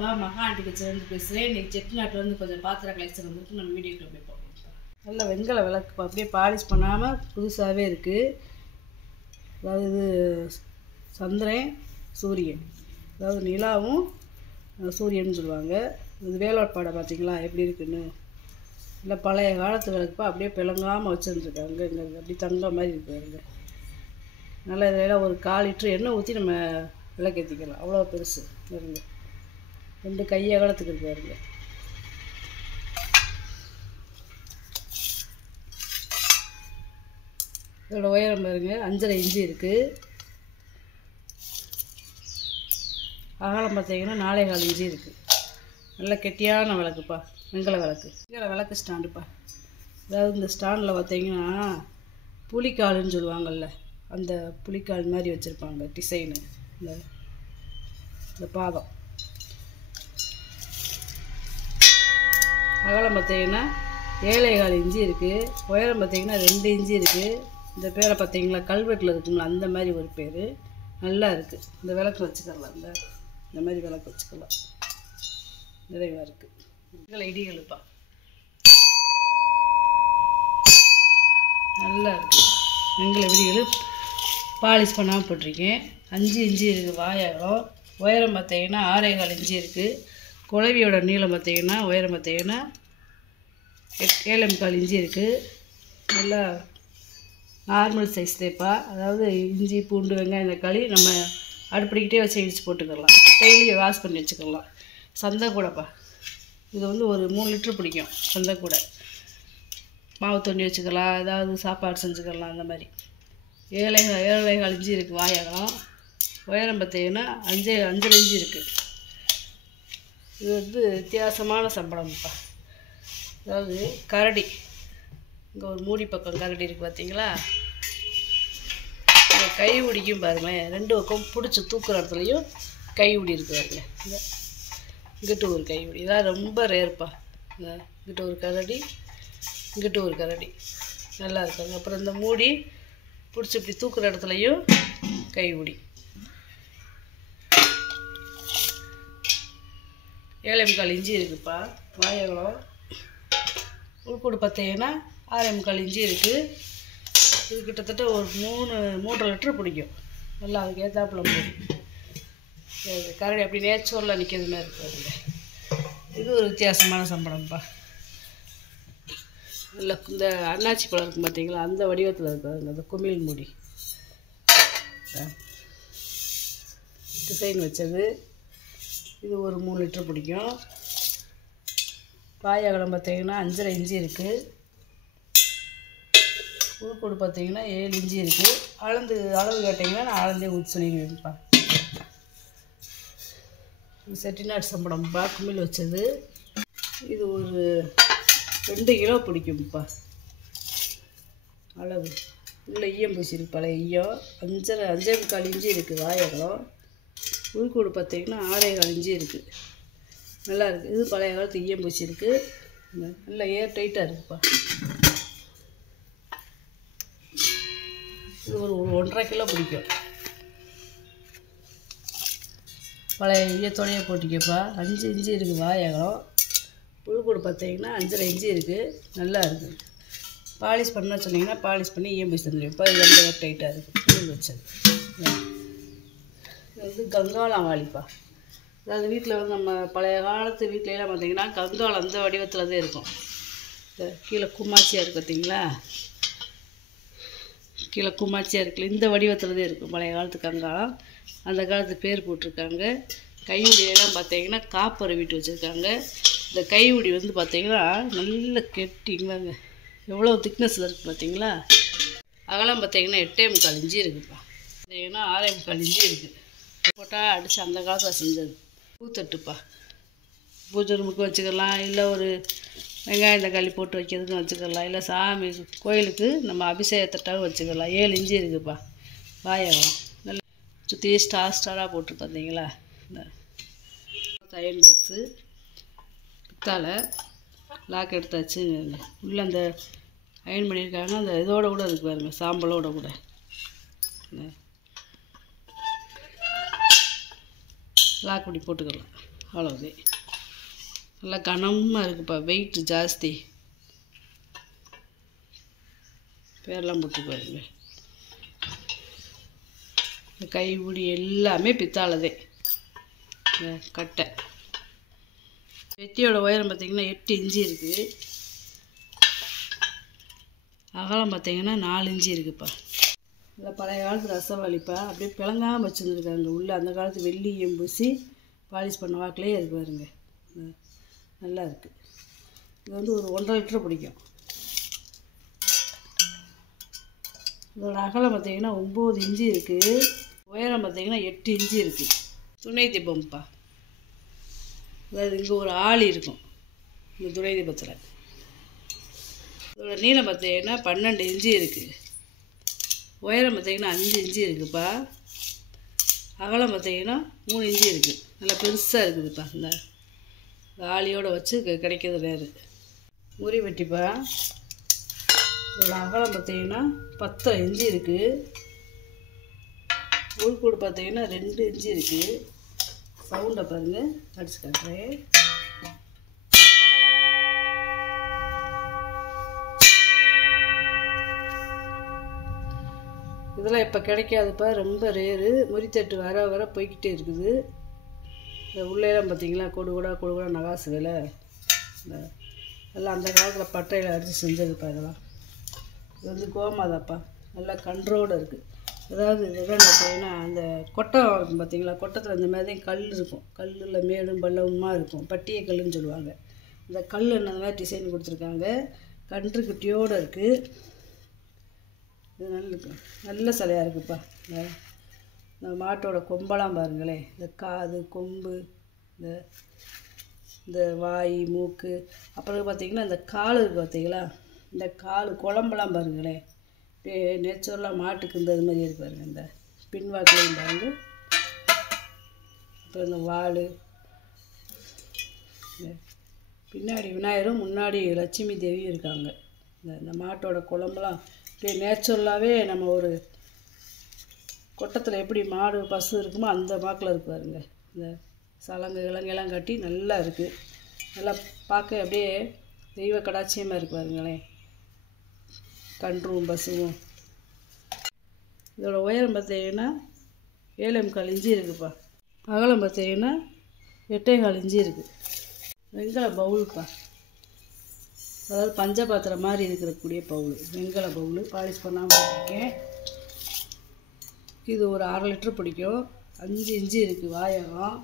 வணக்கம்ப்பா, மகா ஆண்டி கிச்சன்லேருந்து பேசுகிறேன். இன்றைக்கி செட்டிநாட்டில் கொஞ்சம் பாத்திர கலெக்ஷன் வந்துட்டு நம்ம வீடியோக்குள்ள போய் பார்ப்போம். நல்ல வெண்கல விளக்குப்பா, அப்படியே பாலிஷ் பண்ணாமல் புதுசாகவே இருக்குது. அதாவது இது சந்திரன் சூரியன், அதாவது நிலாவும் சூரியன் சொல்லுவாங்க. இது வேலைப்பாடை பார்த்தீங்களா எப்படி இருக்குன்னு. இல்லை பழைய காலத்து விளக்குப்பா, அப்படியே பிளங்காமல் வச்சுருந்துருக்காங்க. இங்கே அப்படி தங்க மாதிரி இருக்குதுங்க. நல்லா இதில் ஒரு 1/4 லிட்டர் எண்ணெய் ஊற்றி நம்ம விளக்கேற்றிக்கலாம். அவ்வளோ பெருசு பாருங்க, 2 கை அகலத்துக்கு இருக்கு பாருங்க. இதோட உயரம் பாருங்க 5.5 இன்ச்சு இருக்குது. அகலம் பார்த்தீங்கன்னா 4.25 இன்ச்சு இருக்குது. நல்ல கெட்டியான விளக்குப்பா, வெண்கல விளக்கு. வெண்கல விளக்கு ஸ்டாண்டுப்பா. அதாவது இந்த ஸ்டாண்டில் பார்த்தீங்கன்னா புலிக்காலுன்னு சொல்லுவாங்கள்ல, அந்த புலிக்கால் மாதிரி வச்சுருப்பாங்க டிசைனு. இந்த பாதம் அகலம் பார்த்தீங்கன்னா 7.25 இன்ச்சு இருக்குது. உயரம் பார்த்தீங்கன்னா 2 இன்ச்சு இருக்குது. இந்த பேரை பார்த்தீங்களா, கல்வெட்டில் இருக்குங்களா, அந்த மாதிரி ஒரு பேர். நல்லா இருக்குது. இந்த விளக்கு வச்சுக்கலாம், இந்த மாதிரி விளக்கு வச்சுக்கலாம். நிறைவாக இருக்குது. இதில் இடிகளுப்பா நல்லா இருக்குது. வெண்கல விடிகள் பாலிஷ் பண்ணாமல் போட்டிருக்கேன். 5 இன்ச்சு இருக்குது வாயகம். உயரம் பார்த்தீங்கன்னா 6.25 இன்ச்சு இருக்குது. குழவியோட நீளம் பார்த்தீங்கன்னா உயரம் பார்த்தீங்கன்னா 7.25 இன்ச்சு இருக்குது. நல்லா நார்மல் சைஸ் தேப்பா. அதாவது இஞ்சி பூண்டு வெங்காயம் தக்காளி நம்ம அடுப்பிடிக்கிட்டே வச்சு இடித்து போட்டுக்கலாம். டெய்லி வாஷ் பண்ணி வச்சுக்கலாம். சந்தை கூடப்பா, இது ஒரு 3 லிட்டர் பிடிக்கும். சந்தை கூட மாவு தண்ணி வச்சுக்கலாம், ஏதாவது சாப்பாடு செஞ்சுக்கலாம். அந்த மாதிரி 7.25 இன்ச்சு இருக்குது வாயகம். உயரம் பார்த்தீங்கன்னா 5.5 இன்ச்சு இருக்குது. இது வித்தியாசமான சம்பளம்ப்பா. அதாவது கரடி, இங்கே ஒரு மூடி பக்கம் கரடி இருக்குது பார்த்தீங்களா. இந்த கை உடிக்கும் பாருங்களேன், 2 பக்கம் பிடிச்சி தூக்குற இடத்துலையும் கை உடி இருக்குது பாருங்க. இங்கிட்ட ஒரு கை உடி, இதான் ரொம்ப ரேர்ப்பா. இங்கிட்ட ஒரு கரடி, இங்கிட்ட ஒரு கரடி, நல்லா இருக்காங்க. அப்புறம் இந்த மூடி பிடிச்சி இப்படி தூக்குற இடத்துலையும் கை உடி. 7.25 இன்ச்சு இருக்குதுப்பா வாயகம். உள்கூடு பார்த்தீங்கன்னா 6.25 இன்ச்சு இருக்குது. இது கிட்டத்தட்ட ஒரு 3.5 லிட்டர் பிடிக்கும். நல்லா அதுக்கு ஏற்றாப்புல மூடி. கரடி அப்படி நேச்சுரலில் நிற்கிறது மாதிரி இருக்குதுங்க. இது ஒரு வித்தியாசமான சம்பளம்ப்பா. இல்லை இந்த அண்ணாச்சி பழம் இருக்கும் பார்த்தீங்களா, அந்த வடிவத்தில் இருக்காதுங்க. அந்த குமிழ் மூடி டிசைன் வச்சது. இது ஒரு 3 லிட்டர் பிடிக்கும். வாய் அகலம் பார்த்தீங்கன்னா 5.5 இன்ச்சு இருக்குது. உள்கூடு பார்த்தீங்கன்னா 7 இன்ச்சு இருக்குது. அளவு கேட்டிங்கன்னா நான் அளந்தே ஊற்றி சொல்லிடுவேன்ப்பா. செட்டிநாடு சம்பளம்ப்பா, குமிழ் வச்சது. இது ஒரு 2 கிலோ பிடிக்கும்ப்பா அளவு. உள்ள ஈயம் பூசி இருக்கு, பழைய ஈயம். 5.25 இன்ச்சு இருக்குது வாயகம். உள்கூடு பார்த்தீங்கன்னா 6.25 இன்ச்சு இருக்குது. நல்லா இருக்குது. இது பழைய காலத்து ஈயம் பூசி இருக்குது. நல்லா ஏர் டைட்டாக இருக்குப்பா. இது ஒரு 1.5 கிலோ பிடிக்கும். பழைய ஈயத்தோடையே போட்டிக்கப்பா. 5 இன்ச்சு இருக்குது வாயகம். உள்கூடு பார்த்தீங்கன்னா 5.5 இன்ச்சு இருக்குது. நல்லா இருக்குது. பாலிஷ் பண்ண சொன்னீங்கன்னா பாலிஷ் பண்ணி ஈயம் பூசி தந்துடுவேன்ப்பா. இது ரொம்ப ஏர் டைட்டாக இருக்குது. குமிழ் வச்சது. இது கங்காளம் வாளிப்பா. அதாவது வீட்டில் நம்ம பழைய காலத்து வீட்டிலலாம் பார்த்திங்கன்னா கங்காளம் அந்த வடிவத்தில் தான் இருக்கும். கீழே கும்மாச்சியாக இருக்குது பார்த்தீங்களா, கீழே கும்மாச்சியாக இருக்குல்ல, இந்த வடிவத்தில் தான் இருக்கும் பழைய காலத்து கங்காளம். அந்த காலத்து பேர் போட்டிருக்காங்க. கையுடியெல்லாம் பார்த்தீங்கன்னா காப்பரை வீட்டு வச்சுருக்காங்க. இந்த கையுடி பார்த்தீங்கன்னா நல்ல கெட்டிங்களாங்க, எவ்வளோ திக்னஸில் இருக்குது பார்த்தீங்களா. அகலம் பார்த்தீங்கன்னா 8.25 இன்ச்சு இருக்குதுப்பா. பார்த்தீங்கன்னா 6.25 இன்ச்சு இருக்குது. போட்டால் அடித்து அந்த காலத்தில் செஞ்சது. பூத்தட்டுப்பா, பூஜை ரூமுக்கு வச்சுக்கலாம். இல்லை ஒரு வெங்காயம் தக்காளி போட்டு வைக்கிறதுக்கும் வச்சுக்கலாம். இல்லை சாமி கோயிலுக்கு நம்ம அபிஷேகத்தட்டாகவும் வச்சுக்கலாம். 7 இன்ச்சு இருக்குதுப்பா வாயகம். நல்லா சுற்றி ஸ்டாராக போட்டு பார்த்தீங்களா. இந்த அயன் பாக்ஸு பித்தாலை லாக் எடுத்தாச்சு. உள்ளே அந்த அயன் பண்ணியிருக்காங்க. அந்த இதோட கூட இருக்குது பாருங்கள், சாம்பலோட கூட. லாக் பண்ணி போட்டுக்கலாம். அவ்வளோதான். நல்லா கனமாக இருக்குப்பா, வெயிட் ஜாஸ்தி. பேரெல்லாம் போட்டு பாருங்க. கைப்பிடி எல்லாமே பித்தாளதே. கட்டை வெத்தியோட உயரம் பார்த்திங்கன்னா 8 இன்ச்சு இருக்குது. அகலம் பார்த்திங்கன்னா 4 இன்ச்சு இருக்குதுப்பா. இல்லை பழைய காலத்து ரசவாளிப்பா, அப்படியே பிளங்காமல் வச்சுருந்துருக்காங்க. உள்ளே அந்த காலத்து வெள்ளியும் பூசி பாலிஷ் பண்ண வாக்கிலே இருக்கு பாருங்க. நல்லா இருக்குது. இது வந்து ஒரு 1.5 லிட்டர் பிடிக்கும். இதோட அகலம் பார்த்திங்கன்னா 9 இன்ச்சு இருக்குது. உயரம் பார்த்திங்கன்னா 8 இன்ச்சு இருக்குது. துணை தீபம்ப்பா. அதாவது இங்கே ஒரு ஆளி இருக்கும் இந்த துணை தீபத்தில். இதோட நீளம் பார்த்திங்கன்னா 12 இன்ச்சு இருக்குது. உயரம் பார்த்திங்கன்னா 5 இன்ச்சு இருக்குதுப்பா. அகலம் பார்த்திங்கன்னா 3 இன்ச்சு இருக்குது. நல்லா பெருசாக இருக்குதுப்பா. இந்த ஆளியோடு வச்சு கிடைக்கிறது வேறு. முறி வெட்டிப்பா. இதோட அகலம் பார்த்திங்கன்னா 10 இன்ச்சு இருக்குது. உள்கூடு பார்த்திங்கன்னா 2 இன்ச்சு இருக்குது. சவுண்டை பாருங்கள், அடிச்சு காட்டுறேன். இதெல்லாம் இப்போ கிடைக்காதுப்பா, ரொம்ப ரேரு. முறித்தட்டு வர வர போய்கிட்டே இருக்குது. இந்த உள்ளேலாம் பார்த்திங்களா கொடுக்கூடா நகாசு விலை. எல்லாம் அந்த காலத்தில் பட்டையில் அடித்து செஞ்சதுப்பா. இதெல்லாம் இது வந்து கோமாதாப்பா. நல்லா கன்றோடு இருக்குது. அதாவது இதெல்லாம் பார்த்தீங்கன்னா அந்த கொட்டை இருக்கும் பார்த்திங்களா, கொட்டத்தில் இந்த மாதிரி கல் இருக்கும். கல்லில் மேடும் பள்ளமுமாக இருக்கும். பட்டிய கல்லுன்னு சொல்லுவாங்க. இந்த கல் அந்த மாதிரி டிசைன் கொடுத்துருக்காங்க. கன்று குட்டியோடு இருக்குது. இது நல்ல சிலையாக இருக்குதுப்பா. இந்த மாட்டோட கொம்பெல்லாம் பாருங்களேன். இந்த காது கொம்பு, இந்த வாய் மூக்கு, அப்புறம் பார்த்திங்கன்னா இந்த கால் இருக்குது பார்த்திங்களா, இந்த கால் குழம்பெல்லாம் பாருங்களேன். நேச்சுரலாக மாட்டுக்கு இந்த இது மாதிரி இருக்கு பாருங்க. இந்த பின்வாக்கிலையும் பாருங்க. அப்புறம் இந்த வால், பின்னாடி விநாயகரும் முன்னாடி லட்சுமி தேவியும் இருக்காங்க. இந்த மாட்டோட குழம்புலாம் அப்படியே நேச்சுரலாகவே நம்ம ஒரு கொட்டத்தில் எப்படி மாடு பசு இருக்குமோ அந்த வாக்கில் இருக்கு பாருங்க. இந்த சலங்கு கிழங்கெல்லாம் கட்டி நல்லா இருக்குது. நல்லா பார்க்க அப்படியே தெய்வ கடாட்சியமாக இருக்கு பாருங்களேன். கன்றும் பசுவும். இதோட உயரம் பார்த்தீங்கன்னா 7.25 இன்ச்சு இருக்குதுப்பா. அகலம் பார்த்தீங்கன்னா 8.25 இன்ச்சு இருக்குது. வெண்கல பவுலுப்பா. அதாவது பஞ்ச பாத்திரம் மாதிரி இருக்கக்கூடிய பவுல், வெண்கல பவுல். பாலிஷ் பண்ணாமல் இருக்கேன். இது ஒரு 1/2 லிட்டர் பிடிக்கும். 5 இன்ச்சு இருக்குது வாயகம்.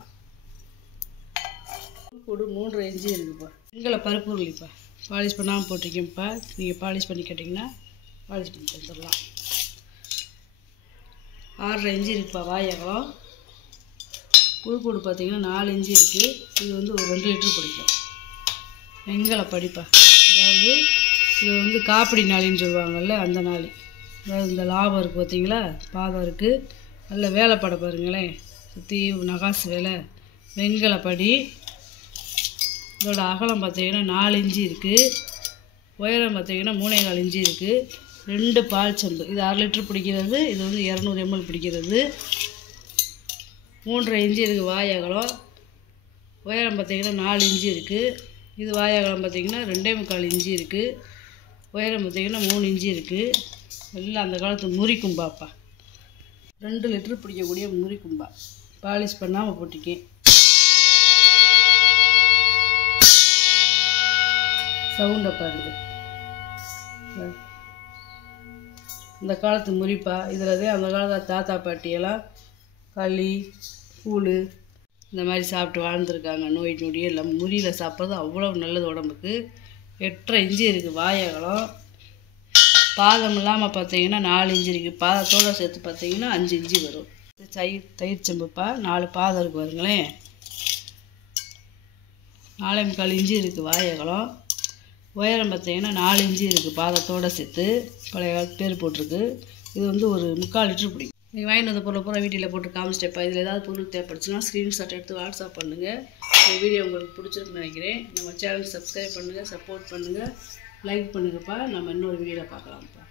கூடு 3.5 இன்ச்சு இருக்குதுப்பா. வெண்கல பருப்பு உருளிப்பா. பாலிஷ் பண்ணாமல் போட்டிருக்கேன்ப்பா. நீங்கள் பாலிஷ் பண்ணி கேட்டிங்கன்னா பாலிஷ் பண்ணி கொடுத்துடலாம். 6.5 இன்ச்சு இருக்குப்பா வாயகம். உள்கூடு பார்த்திங்கன்னா 4 இன்ச்சு இருக்குது. இது வந்து ஒரு 2 லிட்டர் பிடிக்கும். வெண்கல படிப்பா. அதாவது இது வந்து காப்பிடி நாளின்னு சொல்லுவாங்கள்ல, அந்த நாள். அதாவது இந்த லாபம் இருக்குது பார்த்திங்களா, பாதம் இருக்குது. நல்ல வேலைப்படை பாருங்களேன். சுற்றி நகாசு வேலை. வெண்கல படி. இதோட அகலம் பார்த்திங்கன்னா 4 இன்ச்சு இருக்குது. உயரம் பார்த்திங்கன்னா 3.25 இன்ச்சு இருக்குது. 2 பால் சம்பு. இது 1/2 லிட்டர் பிடிக்கிறது. இது வந்து 200 ml பிடிக்கிறது. 3.5 இன்ச்சு இருக்குது வாயகலம். உயரம் பார்த்திங்கன்னா 4 இன்ச்சு இருக்குது. இது வாயகலம் பார்த்திங்கன்னா 2.25 இன்ச்சு இருக்குது. உயரம் பார்த்திங்கன்னா 3 இன்ச்சு இருக்குது. எல்லாம் அந்த காலத்து முறிக்கும்பாப்பா. 2 லிட்டர் பிடிக்கக்கூடிய முறிக்கும்பா. பாலிஷ் பண்ணாமல் போட்டிக்கேன். சவுண்டை பாருங்க. இந்த காலத்து முறிப்பா. இதில் தான் அந்த காலத்து தாத்தா பாட்டியெல்லாம் களி கூழ் இந்த மாதிரி சாப்பிட்டு வாழ்ந்துருக்காங்க. நோய் நொடியே இல்லை. முறியில் சாப்பிட்றது அவ்வளோ நல்லது உடம்புக்கு. 8.5 இன்ச்சு இருக்குது வாயகலம். பாதம் இல்லாமல் பார்த்தீங்கன்னா 4 இன்ச்சு இருக்குது. பாதத்தோடு சேர்த்து பார்த்தீங்கன்னா 5 இன்ச்சு வரும். தயிர் செம்புப்பா. 4 பாதம் இருக்குது பாருங்களேன். 4.25 இன்ச்சு இருக்குது வாயகலம். உயரம் பார்த்தீங்கன்னா 4 இன்ச்சு இருக்குது பாதத்தோடு சேர்த்து. பழைய காலத்து பேர் போட்டிருக்கு. இது வந்து ஒரு 3/4 லிட்டர் பிடிக்கும். நீங்கள் வாங்கிட்டு வந்த பொருளை பூரா வீட்டில் போட்டு காமிச்சிட்டேப்பா. இதில் ஏதாவது பொருள் தேவைப்படுச்சுன்னா ஸ்க்ரீன்ஷாட் எடுத்து வாட்ஸ்அப் பண்ணுங்கள். இந்த வீடியோ உங்களுக்கு பிடிச்சிருக்குன்னு நினைக்கிறேன். நம்ம சேனல் சப்ஸ்கிரைப் பண்ணுங்கள், சப்போர்ட் பண்ணுங்கள், லைக் பண்ணுங்கப்பா. நம்ம இன்னொரு வீடியோவில் பார்க்கலாம்ப்பா.